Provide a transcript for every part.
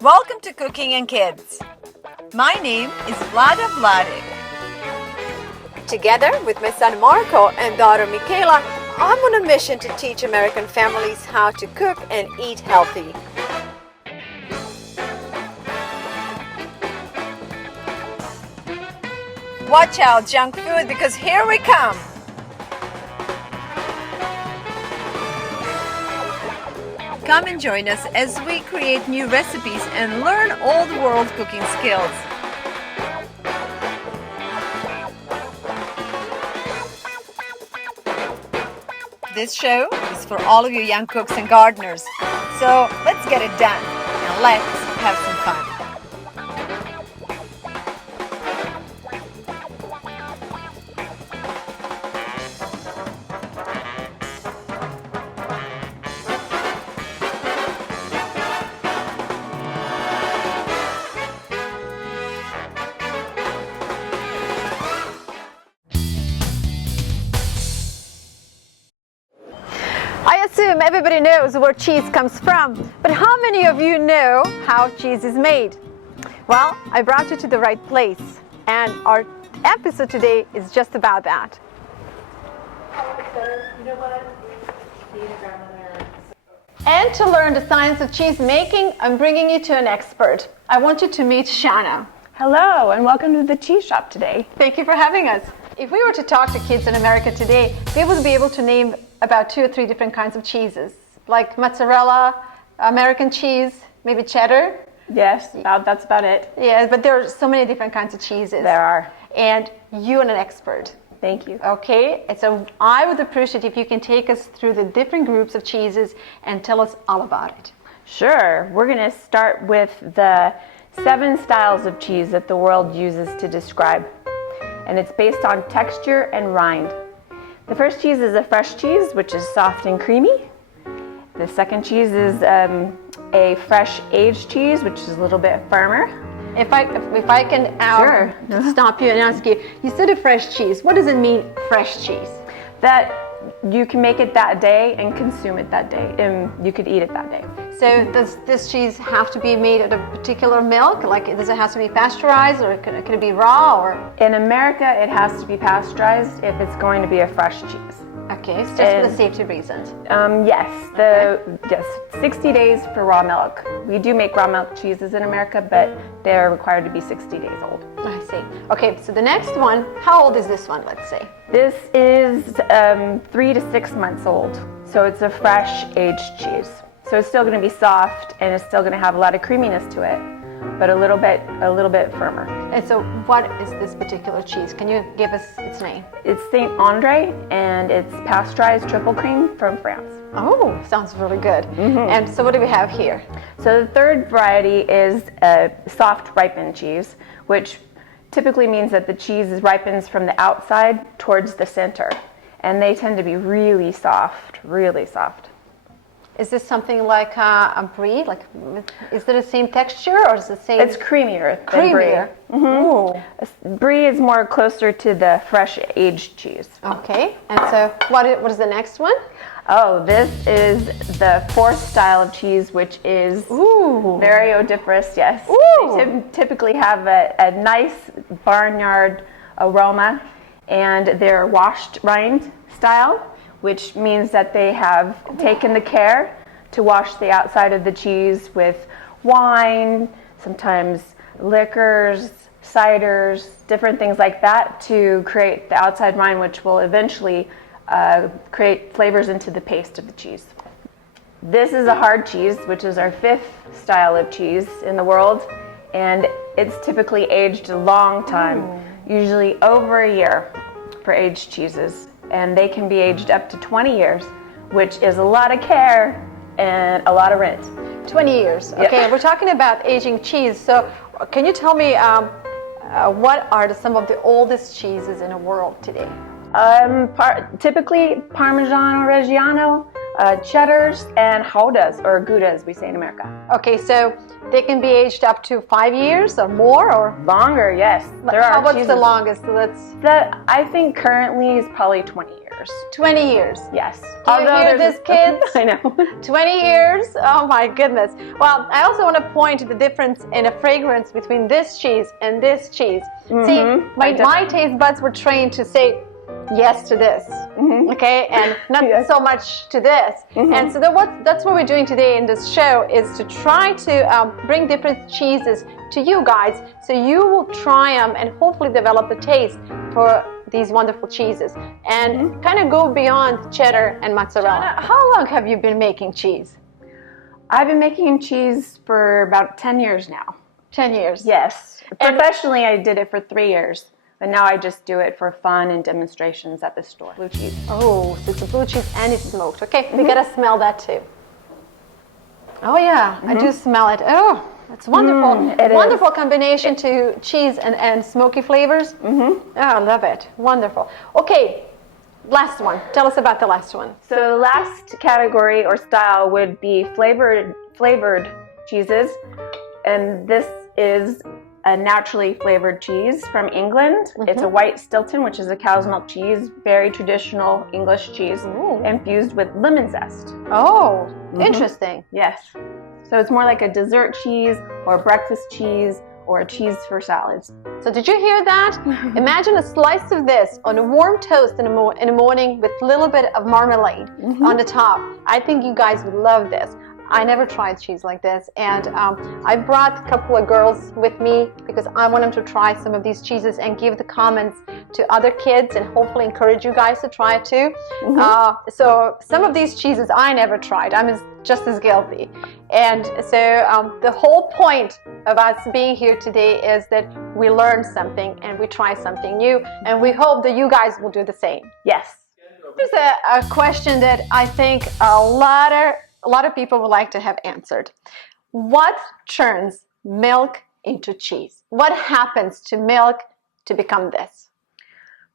Welcome to Cooking and Kids. My name is VLADA. Together with my son Marco and daughter Michaela, I'm on a mission to teach American families how to cook and eat healthy. Watch out, junk food, because here we come! Come and join us as we create new recipes and learn old world cooking skills. This show is for all of you young cooks and gardeners. So let's get it done and let's have some fun. I assume everybody knows where cheese comes from, but how many of you know how cheese is made? Well, I brought you to the right place, and our episode today is just about that. And to learn the science of cheese making, I'm bringing you to an expert. I want you to meet Shanna. Hello, and welcome to the cheese shop today. Thank you for having us. If we were to talk to kids in America today, they would be able to name about 2 or 3 different kinds of cheeses, like mozzarella, American cheese, maybe cheddar. Yes, that's about it. Yeah, but there are so many different kinds of cheeses. There are. And you're an expert. Thank you. Okay, and so I would appreciate if you can take us through the different groups of cheeses and tell us all about it. Sure. We're going to start with the 7 styles of cheese that the world uses to describe. And it's based on texture and rind. The first cheese is a fresh cheese, which is soft and creamy. The second cheese is a fresh aged cheese, which is a little bit firmer. If I can stop you and ask you, you said a fresh cheese. What does it mean, fresh cheese? That you can make it that day and consume it that day, and you could eat it that day. So does this cheese have to be made out of particular milk? Like, does it have to be pasteurized, or can it be raw? Or in America, it has to be pasteurized if it's going to be a fresh cheese. Okay, so just for the safety reasons. Yes, 60 days for raw milk. We do make raw milk cheeses in America, but they're required to be 60 days old. I see. Okay, so the next one, how old is this one, let's say? This is 3 to 6 months old, so it's a fresh aged cheese. So it's still going to be soft, and it's still going to have a lot of creaminess to it, but a little bit firmer. And so what is this particular cheese? Can you give us its name? It's Saint Andre, and it's pasteurized triple cream from France. Oh, sounds really good. Mm-hmm. And so what do we have here? So the third variety is a soft ripened cheese, which typically means that the cheese ripens from the outside towards the center, and they tend to be really soft, really soft. Is this something like a brie? Like, is it the same texture, or is it the same? It's creamier than brie. Mm-hmm. Brie is more closer to the fresh aged cheese. Okay, and so what is the next one? Oh, this is the 4th style of cheese, which is very odoriferous, yes. Ooh. They typically have a nice barnyard aroma, and they're washed rind style, which means that they have taken the care to wash the outside of the cheese with wine, sometimes liquors, ciders, different things like that to create the outside rind, which will eventually create flavors into the paste of the cheese. This is a hard cheese, which is our 5th style of cheese in the world, and it's typically aged a long time, usually over a year for aged cheeses. And they can be aged up to 20 years, which is a lot of care and a lot of rent. 20 years. Okay, yep. We're talking about aging cheese. So can you tell me what are some of the oldest cheeses in the world today? Typically Parmigiano Reggiano, cheddars, and Goudas, or Goudas, we say in America. Okay, so they can be aged up to 5 years or more, or longer. Yes, How about the longest? I think currently is probably 20 years. years. 20 years. Yes. Do you hear this, kids? I know. 20 years? Oh my goodness. Well, I also want to point to the difference in a fragrance between this cheese and this cheese. See, my taste buds were trained to say yes to this, okay, and not so much to this. And so that's what we're doing today in this show, is to try to bring different cheeses to you guys, so you will try them and hopefully develop a taste for these wonderful cheeses and kind of go beyond cheddar and mozzarella. Jana, how long have you been making cheese? I've been making cheese for about 10 years now. 10 years. Yes. Professionally, I did it for 3 years. But now I just do it for fun and demonstrations at the store. Blue cheese. Oh, so it's a blue cheese and it's smoked. Okay, we gotta smell that too. Oh yeah, I do smell it. Oh, it's wonderful. Wonderful combination to cheese and smoky flavors. Oh, I love it. Wonderful. Okay, last one. Tell us about the last one. So the last category or style would be flavored cheeses. And this is a naturally flavored cheese from England. It's a white Stilton, which is a cow's milk cheese, very traditional English cheese, infused with lemon zest. Oh, interesting. Yes. So it's more like a dessert cheese or a breakfast cheese or a cheese for salads. So did you hear that? Imagine a slice of this on a warm toast in the morning with a little bit of marmalade on the top. I think you guys would love this. I never tried cheese like this, and I brought a couple of girls with me because I want them to try some of these cheeses and give the comments to other kids and hopefully encourage you guys to try it too. So some of these cheeses I never tried. I'm just as guilty. And so the whole point of us being here today is that we learn something and we try something new, and we hope that you guys will do the same. Yes. Here's a question that I think a lot of people would like to have answered. What turns milk into cheese? What happens to milk to become this?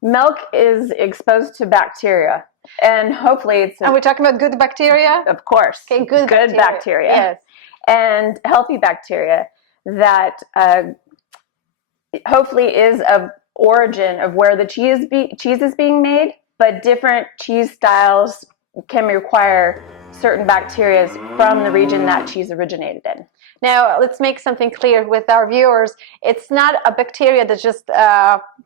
Milk is exposed to bacteria, and hopefully it's... Are we talking about good bacteria? Of course. Okay, good bacteria. Yes. And healthy bacteria that hopefully is of origin of where the cheese is being made, but different cheese styles can require certain bacteria from the region that cheese originated in. Now, let's make something clear with our viewers. It's not a bacteria that just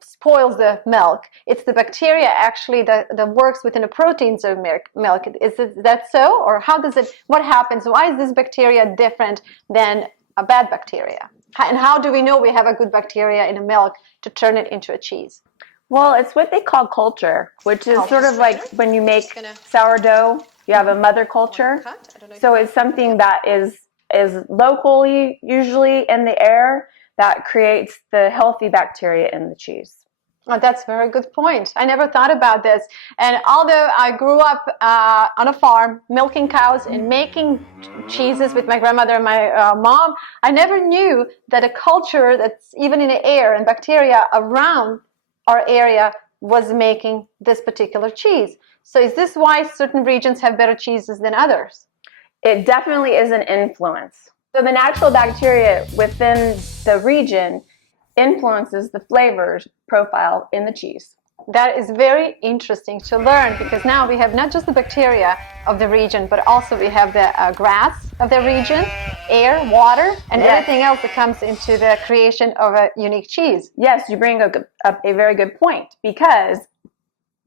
spoils the milk. It's the bacteria actually that works within the proteins of milk. Is that so? Or what happens? Why is this bacteria different than a bad bacteria? And how do we know we have a good bacteria in the milk to turn it into a cheese? Well, it's what they call culture, which is sort of like when you make sourdough, you have a mother culture. So it's something that is locally, usually in the air, that creates the healthy bacteria in the cheese. Oh, that's a very good point. I never thought about this. And although I grew up on a farm, milking cows and making cheeses with my grandmother and my mom, I never knew that a culture that's even in the air and bacteria around our area was making this particular cheese. So is this why certain regions have better cheeses than others? It definitely is an influence. So the natural bacteria within the region influences the flavors profile in the cheese. That is very interesting to learn, because now we have not just the bacteria of the region, but also we have the grass of the region, air, water, and everything else that comes into the creation of a unique cheese. Yes, you bring up a very good point, because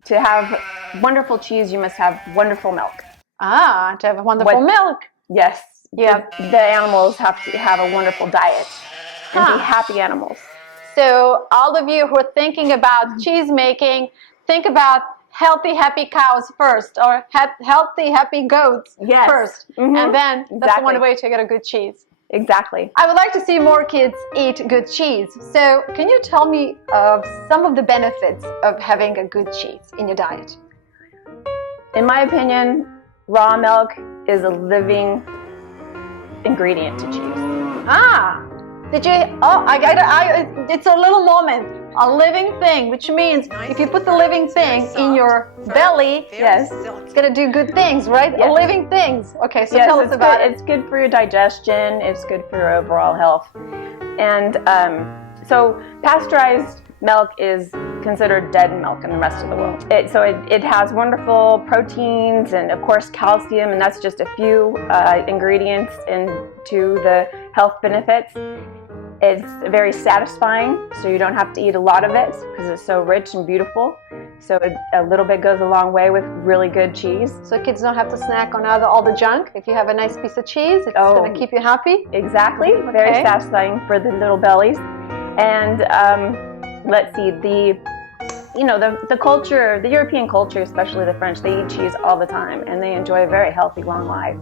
to have wonderful cheese, you must have wonderful milk. To have a wonderful milk. Yes. Yeah. The animals have to have a wonderful diet and be happy animals. So all of you who are thinking about cheese making, think about healthy, happy cows first, or healthy, happy goats first. And then that's one way to get a good cheese. Exactly. I would like to see more kids eat good cheese. So can you tell me some of the benefits of having a good cheese in your diet? In my opinion, raw milk is a living ingredient to cheese. Did you? It's a little moment. A living thing, which means if you put the living thing in your belly, it's gonna do good things, right? Yes. Living things. Okay, so tell us about it. It's good for your digestion. It's good for your overall health. And so pasteurized milk is considered dead milk in the rest of the world. It has wonderful proteins and of course calcium, and that's just a few ingredients into the health benefits. It's very satisfying, so you don't have to eat a lot of it because it's so rich and beautiful. So a little bit goes a long way with really good cheese. So kids don't have to snack on all the junk. If you have a nice piece of cheese, it's going to keep you happy. Exactly. Okay. Very satisfying for the little bellies. And let's see, the culture, the European culture, especially the French, they eat cheese all the time and they enjoy a very healthy, long life.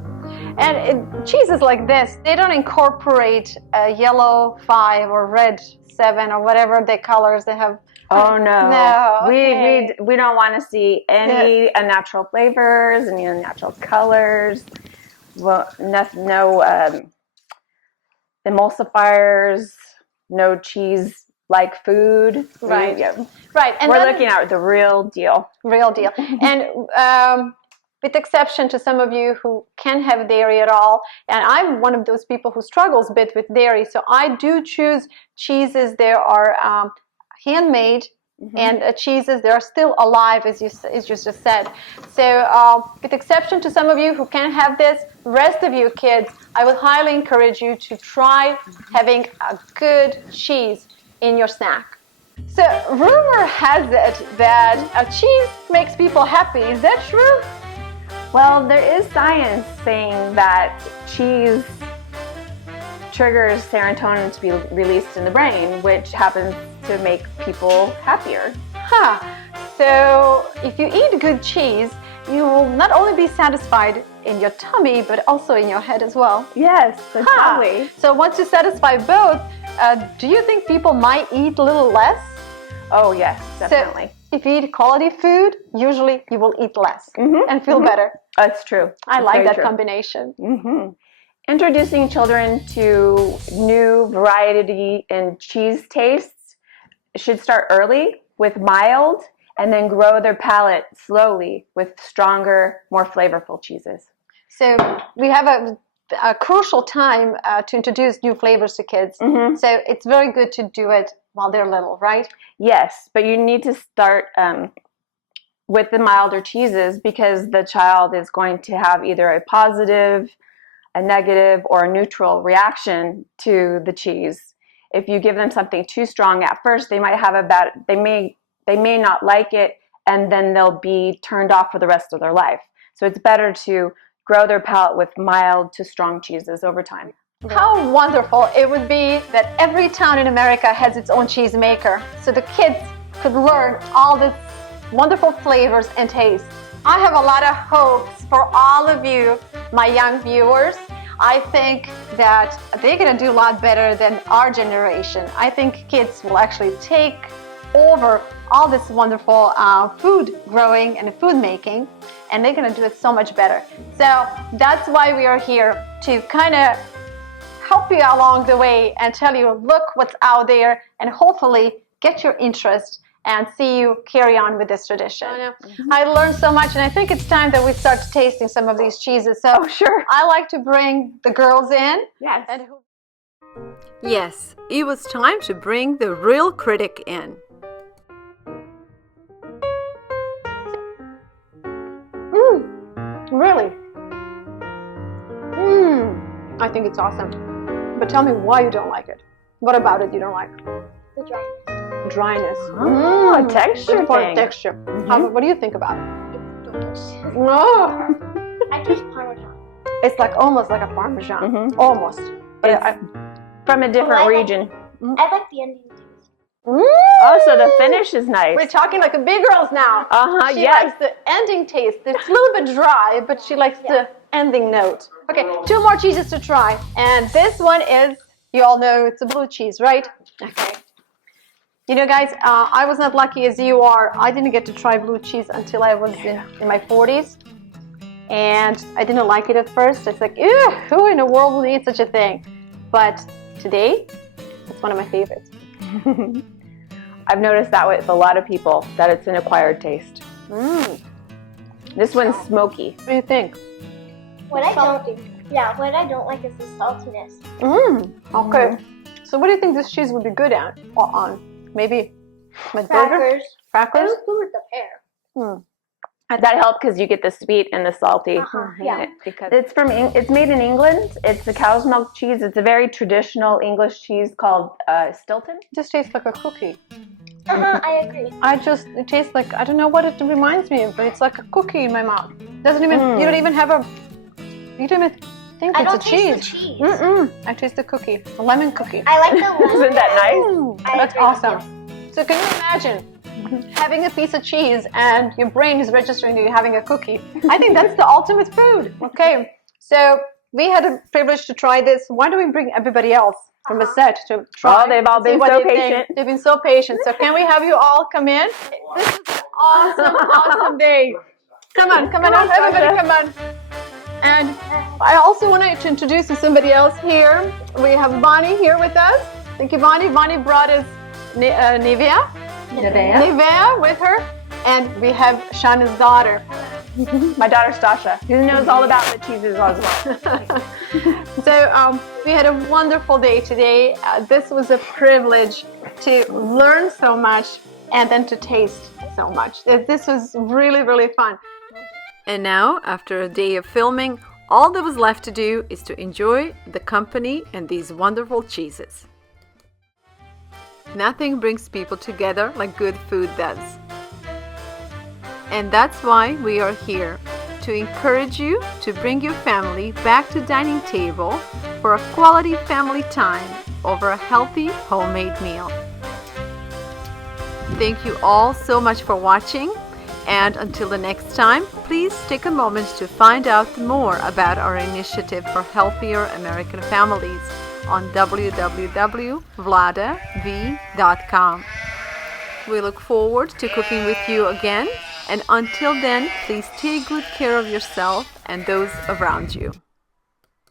And cheeses like this, they don't incorporate yellow 5 or red 7 or whatever the colors they have. Oh no! No, okay. We don't want to see any unnatural flavors, any unnatural colors. Well, no emulsifiers, no cheese-like food. Right. Right. And we're looking at the real deal. Real deal. And with exception to some of you who can't have dairy at all, and I'm one of those people who struggles a bit with dairy, so I do choose cheeses that are handmade and cheeses that are still alive, as you just said. So with exception to some of you who can't have this, rest of you kids, I would highly encourage you to try having a good cheese in your snack. So rumor has it that cheese makes people happy. Is that true? Well, there is science saying that cheese triggers serotonin to be released in the brain, which happens to make people happier. So if you eat good cheese, you will not only be satisfied in your tummy, but also in your head as well. Yes, exactly. So once you satisfy both, do you think people might eat a little less? Oh yes, definitely. So if you eat quality food, usually you will eat less and feel better. That's true. I like that combination. Introducing children to new variety in cheese tastes should start early with mild and then grow their palate slowly with stronger, more flavorful cheeses. So we have a crucial time to introduce new flavors to kids. So it's very good to do it while they're little, right? Yes, but you need to start with the milder cheeses because the child is going to have either a positive, a negative, or a neutral reaction to the cheese. If you give them something too strong at first, they might have they may not like it, and then they'll be turned off for the rest of their life. So it's better to grow their palate with mild to strong cheeses over time. How wonderful it would be that every town in America has its own cheese maker, so the kids could learn all these wonderful flavors and tastes. I have a lot of hopes for all of you, my young viewers. I think that they're going to do a lot better than our generation. I think kids will actually take over all this wonderful food growing and food making, and they're going to do it so much better. So that's why we are here, to kind of help you along the way and tell you, look what's out there, and hopefully get your interest and see you carry on with this tradition. I learned so much, and I think it's time that we start tasting some of these cheeses. So sure, I like to bring the girls in. Yes. Yes, it was time to bring the real critic in. Really? I think it's awesome. But tell me why you don't like it. What about it you don't like? The dryness. Dryness. Oh, texture thing. Texture. What do you think about it? It's delicious. Oh. I taste Parmesan. It's like almost like a Parmesan. Almost. But from a different region. I like the ending taste. Oh, so the finish is nice. We're talking like a big girls now. She yes. likes the ending taste. It's a little bit dry, but she likes the ending note. Okay, 2 more cheeses to try. And this one is, you all know, it's a blue cheese, right? Okay. You know, guys, I was not lucky as you are. I didn't get to try blue cheese until I was in my 40s. And I didn't like it at first. It's like, ew, who in the world would eat such a thing? But today, it's one of my favorites. I've noticed that with a lot of people, that it's an acquired taste. This one's smoky. What do you think? What I don't like is the saltiness. Okay. So what do you think this cheese would be good on? Maybe With burger? Crackers. It Crackers? was good with the pear. That helped because you get the sweet and the salty. Yeah. Because it's made in England. It's the cow's milk cheese. It's a very traditional English cheese called Stilton. It just tastes like a cookie. I agree. It tastes like, I don't know what it reminds me of, but it's like a cookie in my mouth. Doesn't even, you don't even think I it's don't a taste cheese. the cheese. I taste the cookie, a lemon cookie. I like the lemon. Isn't that nice? I That's agree with awesome. So can you imagine having a piece of cheese and your brain is registering that you're having a cookie? I think that's the ultimate food. Okay, so we had a privilege to try this. Why don't we bring everybody else from the set to try? Oh, they've all see been what so they think. patient. They've been so patient. So can we have you all come in? This is an awesome day. Come on, everybody come on. And I also wanted to introduce to somebody else here. We have Bonnie here with us. Thank you, Bonnie. Bonnie brought us Nivea with her. And we have Shana's daughter. My daughter Stasha, who knows all about the cheeses as well. So we had a wonderful day today. This was a privilege to learn so much and then to taste so much. This was really, really fun. And now, after a day of filming, all that was left to do is to enjoy the company and these wonderful cheeses. Nothing brings people together like good food does. And that's why we are here, to encourage you to bring your family back to dining table for a quality family time over a healthy homemade meal. Thank you all so much for watching, and until the next time, please take a moment to find out more about our initiative for healthier American families on www.VLADA'S.com. We look forward to cooking with you again, and until then, please take good care of yourself and those around you.